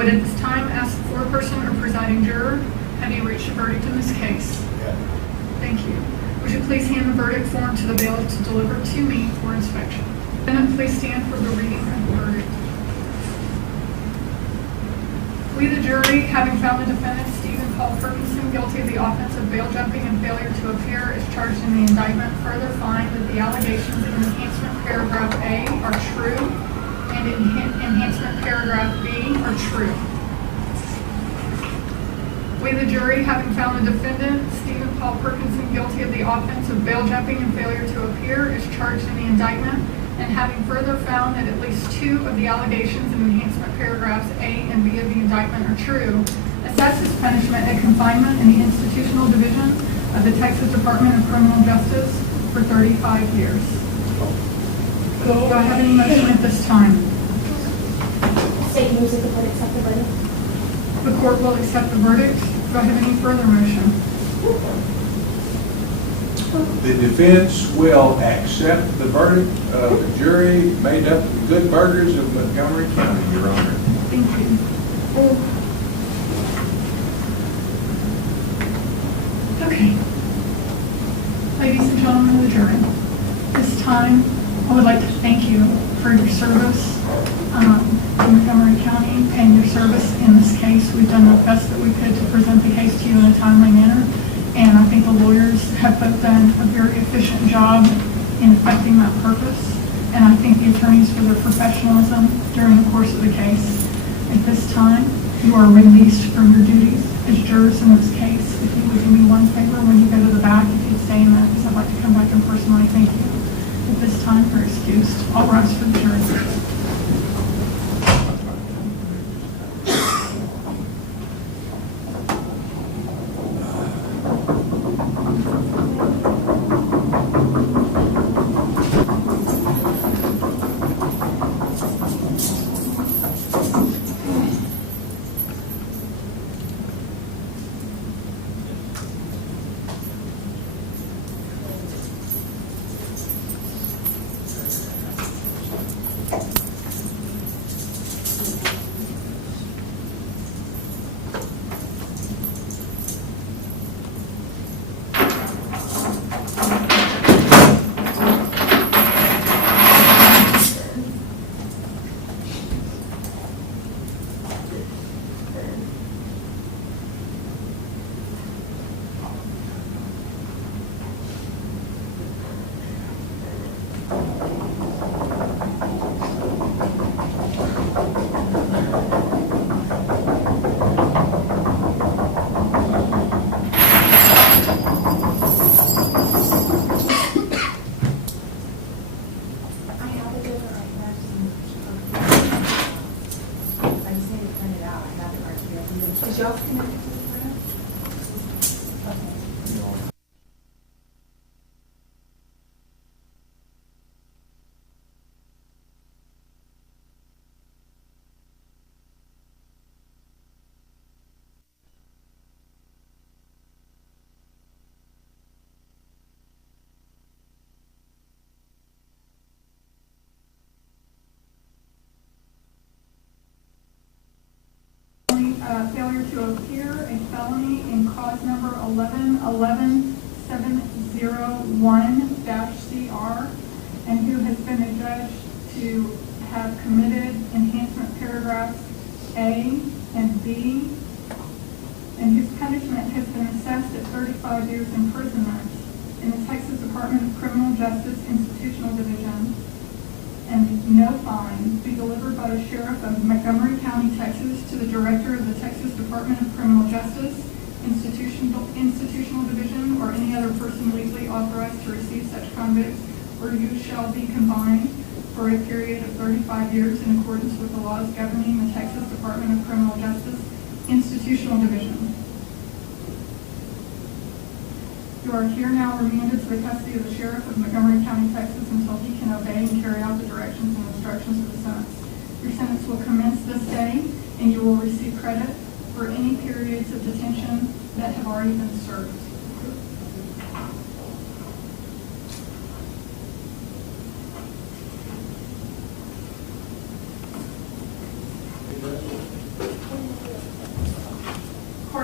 would at this time ask the foreperson or presiding juror, have you reached a verdict in this case? Yeah. Thank you. Would you please hand the verdict form to the bailiff to deliver to me for inspection? Defendant, please stand for the reading of the verdict. We, the jury, having found the defendant, Stephen Paul Perkinson, guilty of the offense of bail jumping and failure to appear as charged in the indictment, further find that the allegations in enhancement paragraph A are true and enhancement paragraph B are true. We, the jury, having found the defendant, Stephen Paul Perkinson, guilty of the offense of bail jumping and failure to appear as charged in the indictment, and having further found that at least two of the allegations in enhancement paragraphs A and B of the indictment are true, assess his punishment at confinement in the institutional division of the Texas Department of Criminal Justice for 35 years. Do I have any motion at this time? State moves that the court accept the verdict. The court will accept the verdict. Do I have any further motion? The defense will accept the verdict of the jury made up of the good burgers of Montgomery County, Your Honor. Thank you. Okay. Ladies and gentlemen of the jury, this time I would like to thank you for your service in Montgomery County and your service in this case. We've done the best that we could to present the case to you in a timely manner, and I think the lawyers have both done a very efficient job in effecting that purpose, and I thank the attorneys for their professionalism during the course of the case. At this time, you are released from your duties as jurors in this case. If you would do me one favor, when you go to the back, if you'd stay in there, because I'd like to come back and personally thank you. At this time, you're excused. All rise for the jury. Is yours connected to the printer? Failure to appear, a felony in cause number 11-11701-CR, and who has been adjudged to have committed enhancement paragraphs A and B, and whose punishment has been assessed at 35 years imprisonment in the Texas Department of Criminal Justice Institutional Division, and no fine, be delivered by the Sheriff of Montgomery County, Texas, to the Director of the Texas Department of Criminal Justice, Institutional Division, or any other person legally authorized to receive such convicts, or you shall be confined for a period of 35 years in accordance with the laws governing the Texas Department of Criminal Justice, Institutional Division. You are here now remanded to the custody of the Sheriff of Montgomery County, Texas, until he can obey and carry out the directions and instructions of the sentence. Your sentence will commence this day, and you will receive credit for any periods of detention that have already been served.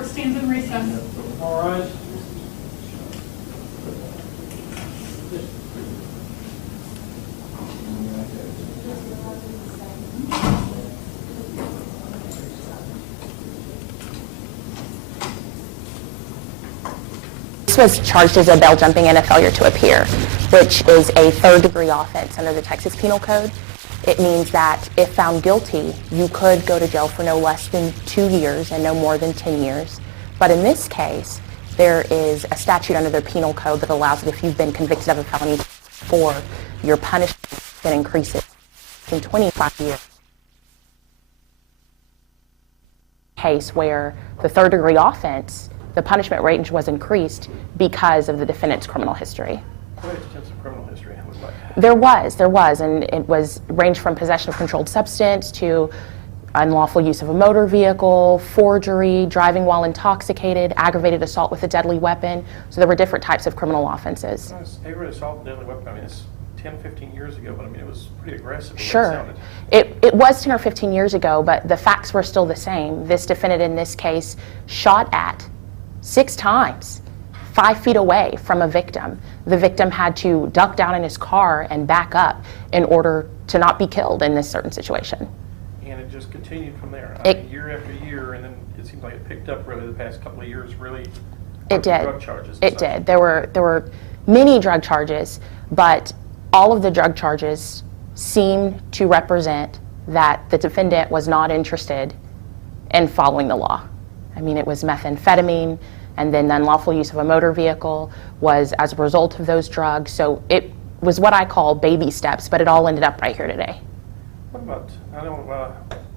Court stands in recess. All right. This was charged as a bail jumping and a failure to appear, which is a third-degree offense under the Texas Penal Code. It means that if found guilty, you could go to jail for no less than 2 years and no more than 10 years. But in this case, there is a statute under the Penal Code that allows that if you've been convicted of a felony before, your punishment then increases in 25 years. Case where the third-degree offense, the punishment range was increased because of the defendant's criminal history. What extensive criminal history it looked like? There was, and it was ranged from possession of controlled substance to unlawful use of a motor vehicle, forgery, driving while intoxicated, aggravated assault with a deadly weapon. So there were different types of criminal offenses. Aggravated assault with a deadly weapon, I mean, it's 10, 15 years ago, but I mean, it was pretty aggressive. Sure. It was 10 or 15 years ago, but the facts were still the same. This defendant in this case shot at 6 times, 5 feet away from a victim. The victim had to duck down in his car and back up in order to not be killed in this certain situation. And it just continued from there, year after year, and then it seems like it picked up really the past couple of years, really. It did. Drug charges. It did. There were many drug charges, but all of the drug charges seem to represent that the defendant was not interested in following the law. I mean, it was methamphetamine, and then the unlawful use of a motor vehicle was as a result of those drugs. So it was what I call baby steps, but it all ended up right here today. What about, I know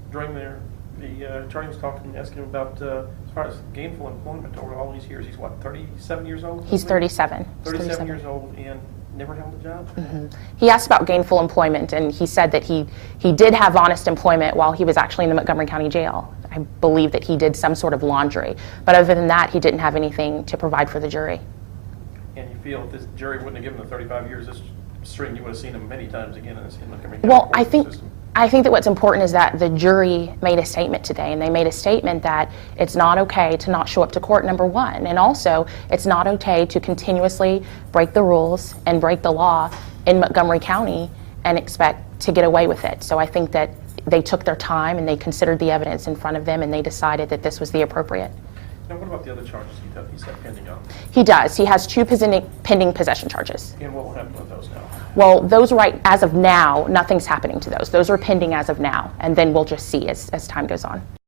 during the attorney was talking, asking about as far as gainful employment over all these years. He's what, 37 years old? He's 37. 37 years old and never held a job? Mm-hmm. He asked about gainful employment, and he said that he did have honest employment while he was actually in the Montgomery County Jail. I believe that he did some sort of laundry. But other than that, he didn't have anything to provide for the jury. And you feel if this jury wouldn't have given him the 35 years, this string, you would have seen him many times again in Montgomery County Well, court system. I think that what's important is that the jury made a statement today, and they made a statement that it's not okay to not show up to court, number one, and also it's not okay to continuously break the rules and break the law in Montgomery County and expect to get away with it. So I think that they took their time and they considered the evidence in front of them, and they decided that this was the appropriate. Now, what about the other charges he's got pending on? He does. He has 2 pending possession charges. And what will happen with those now? Well, those right as of now, nothing's happening to those. Those are pending as of now, and then we'll just see as time goes on.